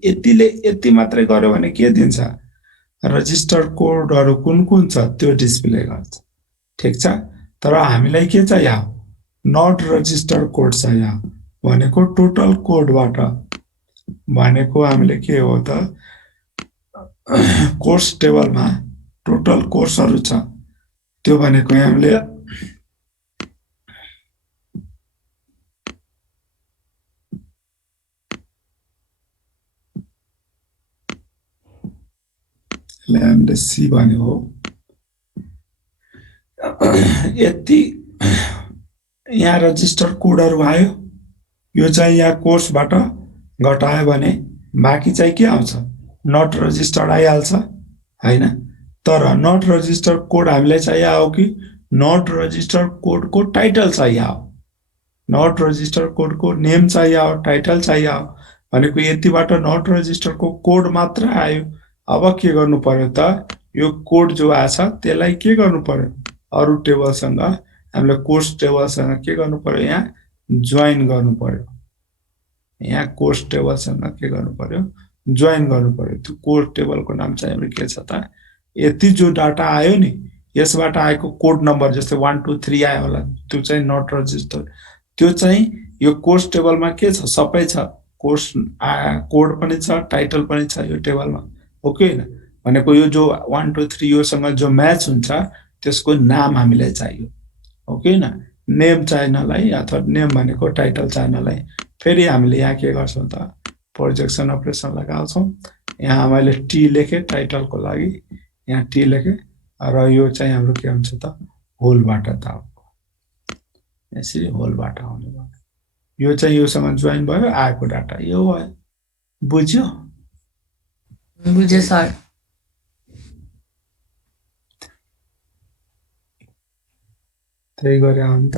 यतिले यति मात्रै गर्यो भने के दिन्छ रजिस्टर कोडहरु कुन कुन छ त्यो डिस्प्ले गर्छ ठीक छ तर हामीलाई के चाहियो नट रजिस्टर कोड चाहियो भनेको टोटल कोडबाट भनेको हामीले के हो त कोर्स टेबलमा टोटल कोर्सहरु छ त्यो भनेको हामीले हामीले सी भन्यो हो यति यहाँ रजिस्टर कोडहरु आयो यो चाहिँ यहाँ कोर्सबाट घटायो भने बाँकी चाहिँ के आउँछ नट रजिस्टर्ड आइहाल्छ हैन तर नट रजिस्टर कोड हामीलाई चाहियो हो कि नट रजिस्टर कोडको टाइटल चाहियो हो नट रजिस्टर कोडको नेम चाहियो हो टाइटल चाहियो हो भनेको यतिबाट नट रजिस्टरको कोड मात्र आयो अब के गर्नु पर्यो त यो कोड जो आछ त्यसलाई के गर्नु पर्यो अरु टेबलसँग हामीले कोर्स टेबलसँग के गर्नु पर्यो यहाँ जोइन गर्नु पर्यो यहाँ कोर्स टेबलसँग के गर्नु पर्यो जोइन गर्नु पर्यो त्यो कोर्स टेबलको नाम चाहिँ हाम्रो के छ त यति जो डाटा आयो नि यसबाट आएको कोड नम्बर जस्तै 1 2 3 आयो होला त्यो चाहिँ नट रजिस्टर त्यो चाहिँ यो कोर्स टेबलमा के छ सबै छ कोर्स कोड पनि छ टाइटल पनि छ यो टेबलमा हो कि हैन भनेको यो जो 1 2 3 योसँग जो म्याच हुन्छ त्यसको नाम हामीलाई चाहियो हो कि हैन नेम चाहिनलाई अथवा नेम भनेको टाइटल चाहिनलाई फेरि हामीले यहाँ के गर्छौं त प्रोजेक्सन अपरेसन लगाउँछौं यहाँ मैले टी लेखे टाइटलको लागि यहाँ टी लेखे र यो चाहिँ हाम्रो के हुन्छ त होलबाट त यसरी होलबाट आउने भयो यो चाहिँ योसँग जोइन भयो आएको डाटा यो भयो बुझ्यो बुझे सर त्यही गरे अन्त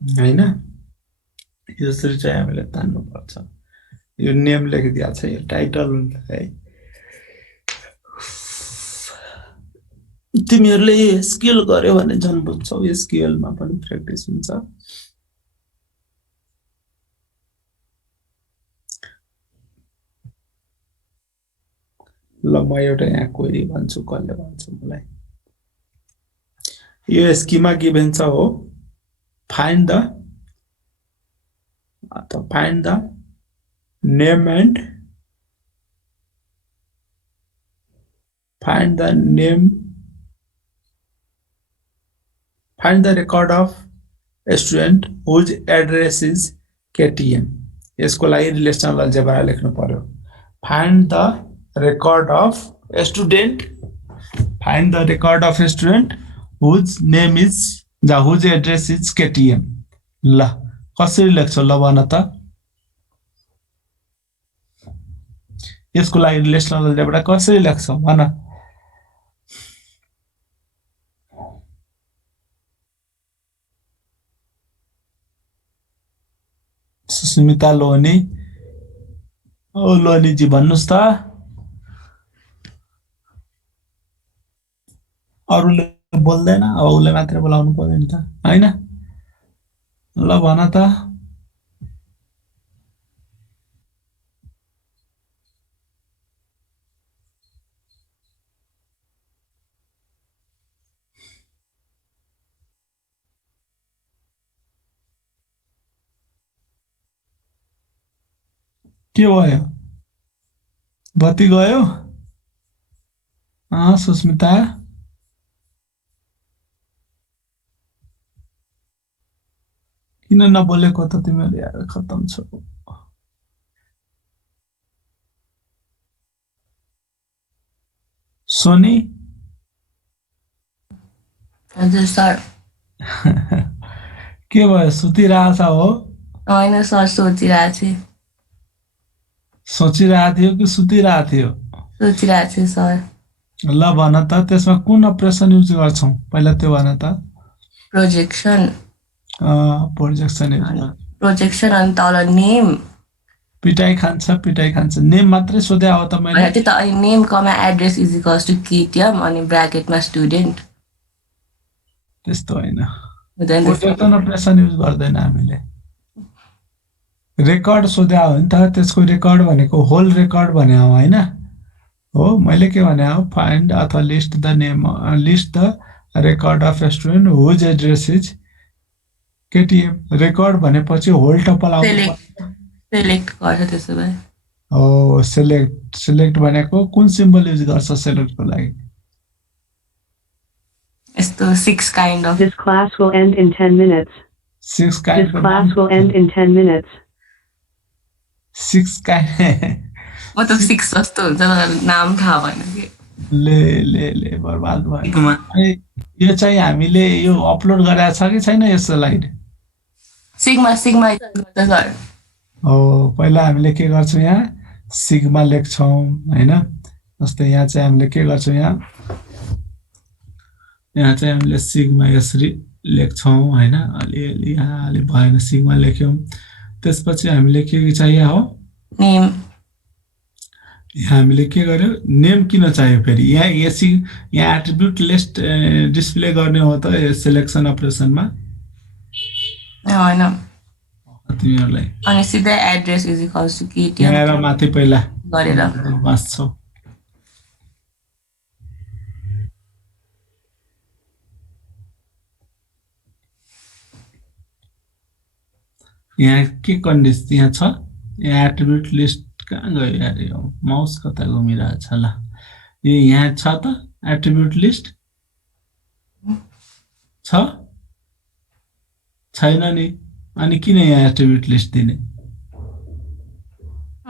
हैन यसरी चाहिँ हामीले तान्नु पर्छ यो नेम लेखिदिया छ यो टाइटल हुन्छ है तिमीहरुले स्किल गर्यो भने जन बुझ्छौ एसक्यूएल मा पनि प्र्याक्टिस हुन्छ ल म एउटा यहाँ क्वेरी भन्छु कसले भन्छ मलाई यो स्किमा गिभन छ हो find the name and find the name, find the record of a student whose address is KTM. यसको लागि रिलेसनल अलजेब्रा लेख्नु पर्यो. Find the record of a student, find the record of a student whose name is, whose address is KTM. ल कसरी लेख्छौ ल भन त. यसको लागि रिलेसनल अलजेब्रा कसरी लेख्छौ भन. सुस्मिता लोनी, ओ लोनी जी भन्नुस् त. अरूले बोल्दैन, अब उसले मात्र बोलाउनु पर्यो नि त हैन. ल भन त. के भयो? बत्ती गयो? सुस्मिता किन नबोलेको त तिमीहरु यार, खतम छ. सोनी हजुर सर. के भयो, सुतिरहेछ हो? होइन सर, सोचिरहेको थिएँ. सोचिरहेको थियो कि सुतिरहेको थियो? सोचिरहेको थिएँ सर. ल भन त, त्यसमा कुन अपरेसन युज गर्छौ पहिला त्यो भन त. प्रोजेक्सन. Projection use. प्रोजेक्सन अनि तल नेम. पिटाइ खान्छ. नेम मात्रै सोधे हो त मैले. त्यो त अनि name comma address is equals to KTM अनि ब्र्याकेटमा स्टुडेन्ट. त्यस्तो होइन. प्रोजेक्सन अपरेसन युज गर्दैन हामीले. रेकर्ड सोधे हो नि त, त्यसको रेकर्ड भनेको होल रेकर्ड भने हो हैन हो. मैले के भने हो, फाइन्ड अथवा list the name, list the record of a student whose address is KTM. Record भनेपछि होल टपल आउँछ. सेलेक्ट गर्छ त्यसो भए. हो, सेलेक्ट भनेको कुन सिम्बल युज गर्छ सेलेक्टको लागि? यस्तो 6 kind of. This class will end in 10 minutes. 6 kind. This class will end in 10 minutes. 6 kind मतलब 6 जस्तो हुन्छ, नाम थाहा भएन कि. ले बर्बाद भयो. यो चाहिँ हामीले यो अपलोड गरेको छ कि छैन यो स्लाइड? Sigma sir. हो, पहिला हामीले के गर्छौँ, यहाँ सिग्मा लेख्छौँ हैन. जस्तै यहाँ चाहिँ हामीले के गर्छौँ, यहाँ चाहिँ हामीले सिग्मा यसरी लेख्छौँ हैन. अलि यहाँ अलि भएन, सिग्मा लेख्यौँ. त्यसपछि हामीले के चाहियो हो? नेम. यहाँ हामीले के गर्यो, नेम किन चाहियो फेरि? यहाँ एट्रिब्युट लिस्ट डिस्प्ले गर्ने हो त सिलेक्सन अपरेसनमा? होइन, तिमीहरूलाई अनि सिधै address is equals to KTM यहाँ माथि पहिला गरेर बस्छौ. यहाँ के कन्डिसन यहाँ छ? यहाँ एट्रिब्युट लिस्ट कहाँ गयो यार? यो माउस कता घुमिरहेछ ल. यो यहाँ छ त एट्रिब्युट लिस्ट? छैन नि. अनि किन यहाँ एट्रिब्युट लिस्ट दिने?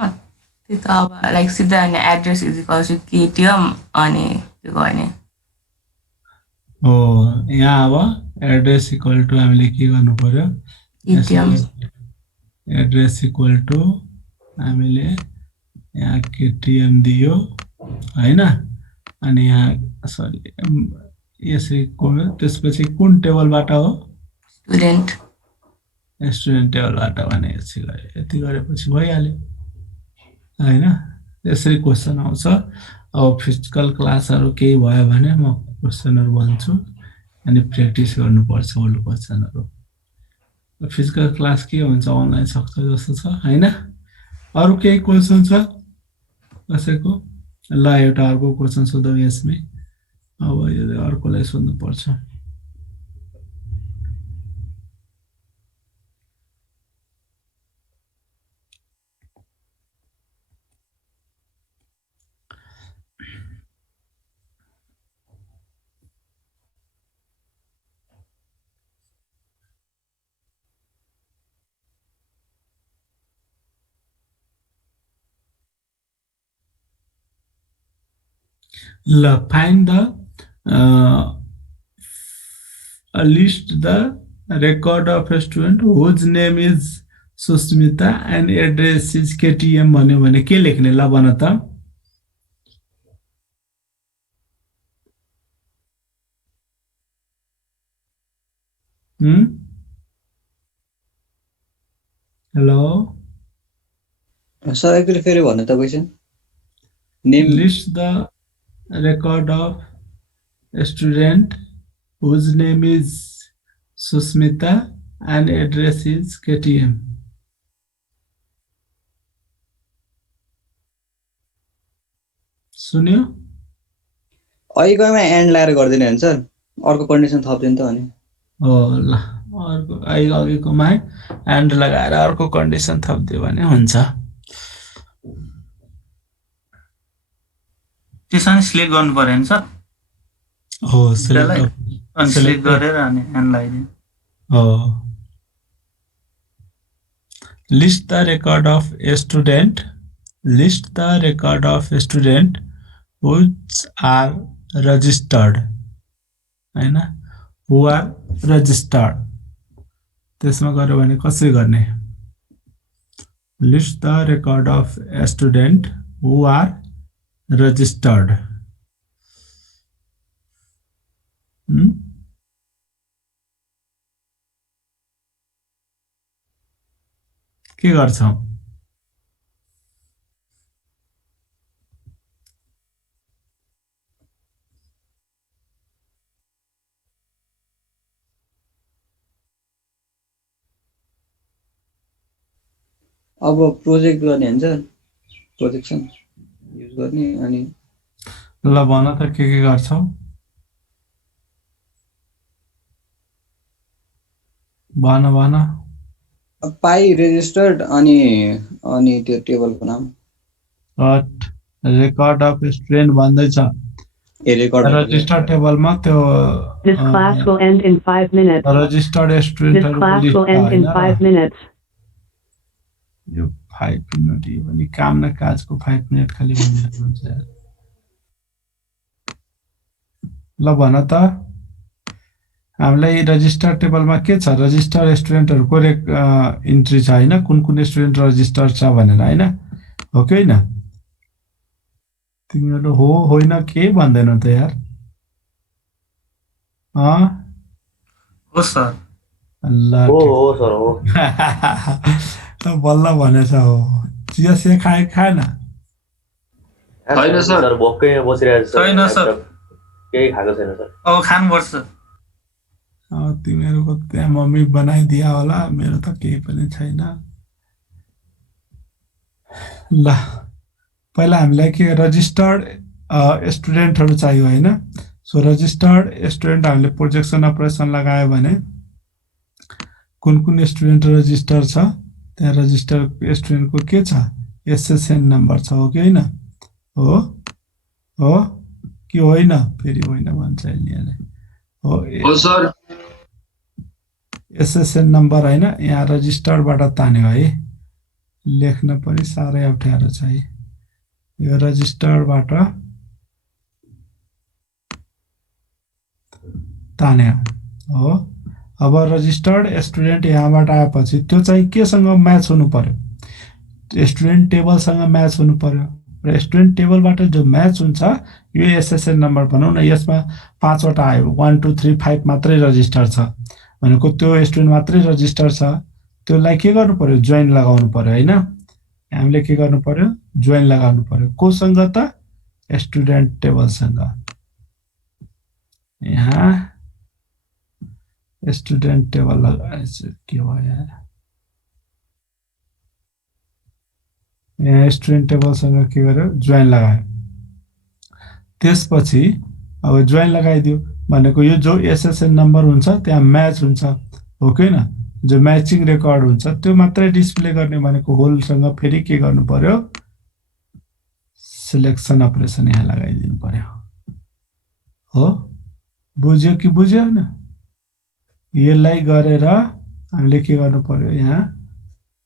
त्यो त अब लाइक सिधै अनि address is equals to KTM अनि त्यो गर्ने हो. यहाँ अब एड्रेस इक्वल टु हामीले के गर्नु पर्यो? केटीएम. एड्रेस इक्वल टु हामीले यहाँ केटीएम दियो हैन. अनि यहाँ सरी यसरी त्यसपछि कुन टेबलबाट हो? स्टुडेन्ट टेबलबाट भने यसरी गयो. यति गरेपछि भइहाल्यो हैन. यसरी क्वेसन आउँछ. अब फिजिकल क्लासहरु केही भयो भने म क्वेसनहरु भन्छु अनि प्र्याक्टिस गर्नुपर्छ ओल्ड क्वेसनहरु. फिजिकल क्लास के हुन्छ, अनलाइन सक्छ जस्तो छ हैन. अरु केही क्वेसन छ कसैको? ल एउटा अर्को क्वेसन सोधौ यसमै. अब यो अर्कोलाई सोध्नु पर्छ. ल find the list the record of a student whose name is Susmita and address is KTM भन्यो भने के लेख्ने ल भन त हेलो सर एकचोटि फेरि भन्नु त question name list the record of a student whose name is Susmita and address is KTM. सुन्यो अहिलेकोमा एन्ड लगाएर गर्दैन भने सर अर्को कन्डिसन थप्दिनु त अनि हो ल अर्को अघिकोमा एन्ड लगाएर अर्को कन्डिसन थप्दियो भने हुन्छ त्यसमा सिलेक्ट गर्नु पर्यो नि सर हो अनि सिलेक्ट गरेर अनि एन्ड लगाइदिनु हो list the record of a student list the record of a student which are registered हैन who are registered त्यसमा गर्यो भने कसरी गर्ने list the record of a student who are registered के गर्छौ अब प्रोजेक्ट गर्ने हुन्छ प्रोजेक्सन युज गर्ने अनि ल भन त के गर्छौ भन पाई रेजिस्टर्ड अनि अनि त्यो टेबलको नाम रेकर्ड अफ स्टुडेन्ट भन्दैछ ए रेकर्ड रजिस्टर टेबलमा त्यो This class will end in 5 minutes. Registered This स्टुडेन्टहरुको class list will end in 5 minutes. यो 5 मिनेट यो पनि काम न काजको 5 मिनेट खाली भनिरहेको हुन्छ यार ल भन त हामीलाई रजिस्टर टेबलमा के छ रजिस्टर स्टुडेन्टहरुको इन्ट्री छ हैन कुन कुन स्टुडेन्ट रजिस्टर छ भनेर हैन हो कि हैन तिमीहरु हो होइन के भन्दैनौ त यार हो सर ल हो सर हो बल्ल भनेछ हो चिया से खाएन छैन सर भोकै बसिरहेको छ छैन सर केही खाएको छैन सर अब खानुपर्छ तिमीहरुको त्यहाँ मम्मी बनाइदिया होला मेरो त केही पनि छैन ल पहिला हामीलाई के रजिस्टर्ड स्टुडेन्टहरु चाहियो हैन सो रजिस्टर्ड स्टुडेन्ट हामीले प्रोजेक्सन अपरेसन लगायो भने कुन कुन स्टुडेन्ट रजिस्टर छ त्यहाँ रजिस्टर स्टुडेन्टको के छ एसएसएन नम्बर छ हो कि हैन हो कि होइन फेरि होइन भन्छ अहिले हो सर एसएसएन नम्बर हैन यहाँ रजिस्टरबाट तान्यो है लेख्न पनि साह्रै अप्ठ्यारो छ है यो रजिस्टरबाट तान्यो हो अब रजिस्टर्ड स्टुडेन्ट यहाँबाट आएपछि त्यो चाहिँ केसँग म्याच हुनु पर्यो स्टुडेन्ट टेबलसँग म्याच हुनु पर्यो र स्टुडेन्ट टेबलबाट जो म्याच हुन्छ यो एसएसएन नम्बर भनौं न यसमा 5 वटा आयो 1 2 3 5 मात्रै रजिस्टर छ भनेको त्यो स्टुडेन्ट मात्रै रजिस्टर छ त्यसलाई के गर्नु पर्यो जोइन लगाउनु पर्यो हैन हामीले के गर्नु पर्यो जोइन लगाउनु पर्यो कोसँग त स्टुडेन्ट टेबलसँग यहाँ स्टुडेन्ट टेबल लगाएछ के भयो यार यहाँ स्टुडेन्ट टेबलसँग के गर्यो जोइन लगायो त्यसपछि अब जोइन लगाइदियो भनेको यो जो एसएसएन नम्बर हुन्छ त्यहाँ म्याच हुन्छ हो कि हैन जो म्याचिङ रेकर्ड हुन्छ त्यो मात्रै डिस्प्ले गर्ने भनेको होलसँग फेरि के गर्नु पर्यो सिलेक्सन अपरेसन यहाँ लगाइदिनु पर्यो हो बुझ्यो कि बुझ्यो न यसलाई गरेर हामीले के गर्नु पर्यो यहाँ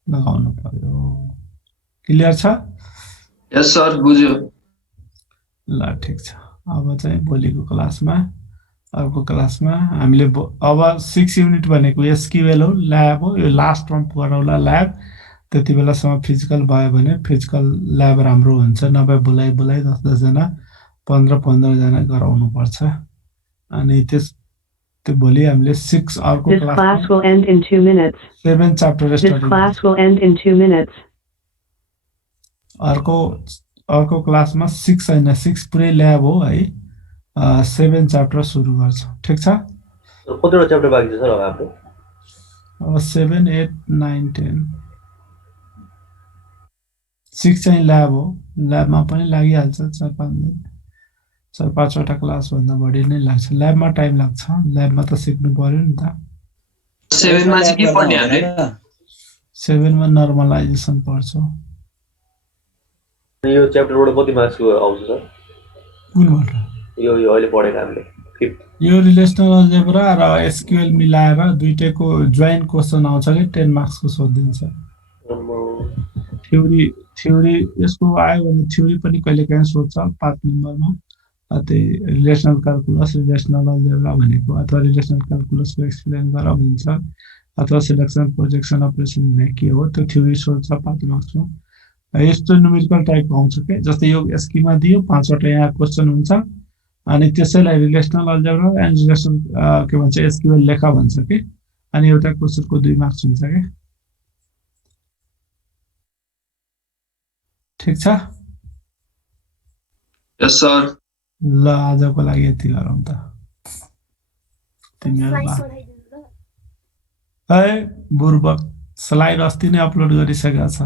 लगाउनु पर्यो क्लियर छ यस सर बुझ्यो ल ठीक छ अब चाहिँ भोलिको क्लासमा अर्को क्लासमा हामीले अब 6 युनिट भनेको एसक्यूएल हो, ल्याब हो, यो लास्ट टर्म गरौँला ल्याब। त्यति बेलासम्म फिजिकल भयो भने फिजिकल ल्याब राम्रो हुन्छ, नभए बोलाइ 10 जना 15 जना गराउनु पर्छ। अनि त्यो भोलि हामीले 6 अर्को This class will end in 2 minutes. 7 chapter This study class will end in 2 minutes. अर्को क्लासमा 6 हैन 6 पुरै ल्याब हो है। 7 च्याप्टर सुरु गर्छौँ, ठिक छ। कतिवटा च्याप्टर बाँकी छ सर अब हाम्रो? अब 7 8 9 10 6 चाहिँ ल्याब हो, ल्याबमा पनि लागिहाल्छ 4-5वटा क्लास भन्दा बढी नै लाग्छ। ल्याबमा टाइम लाग्छ, ल्याबमा त सिक्नु पर्यो नि त। 7 मा चाहिँ के पढ्ने हामीले? 7 मा नर्मलाइजेसन पढ्छौँ। यो च्याप्टरबाट कति मार्क्सको आउँछ सर? कुनबाट? यो अहिले पढेको हामीले 5th। यो रिलेसनल अलजेब्रा र एसक्यूएल मिलाएर दुईटैको जोइन्ट क्वेसन आउँछ कि 10 मार्क्सको सोधिन्छ। थ्योरी यसको आयो भने थ्योरी पनि कहिलेकाहीँ सोध्छ 5 नम्बरमा। त्यही रिलेसनल क्याल्कुलस, रिलेसनल अलजेब्रा भनेको, अथवा रिलेसनल क्याल्कुलसको एक्सप्लेन गर भन्छ, अथवा सिलेक्सन प्रोजेक्सन अपरेसन भने के हो त्यो थ्योरी सोध्छ 5 मार्क्समा। यस्तो न्युमेरिकल टाइपको आउँछ के, जस्तै यो स्किमा दियो 5वटा यहाँ क्वेसन हुन्छ, अनि त्यसैलाई रिलेसनल अलजेब्रा एन्ड रिलेसनल के भन्छ एसक्यूएल लेखा भन्छ के, अनि एउटा क्वेसनको 2 मार्क्स हुन्छ के। ठिक छ? यस सर। ल आजको लागि यति गरौँ त। बुर्बक स्लाइड अस्ति नै अपलोड गरिसकेको छ।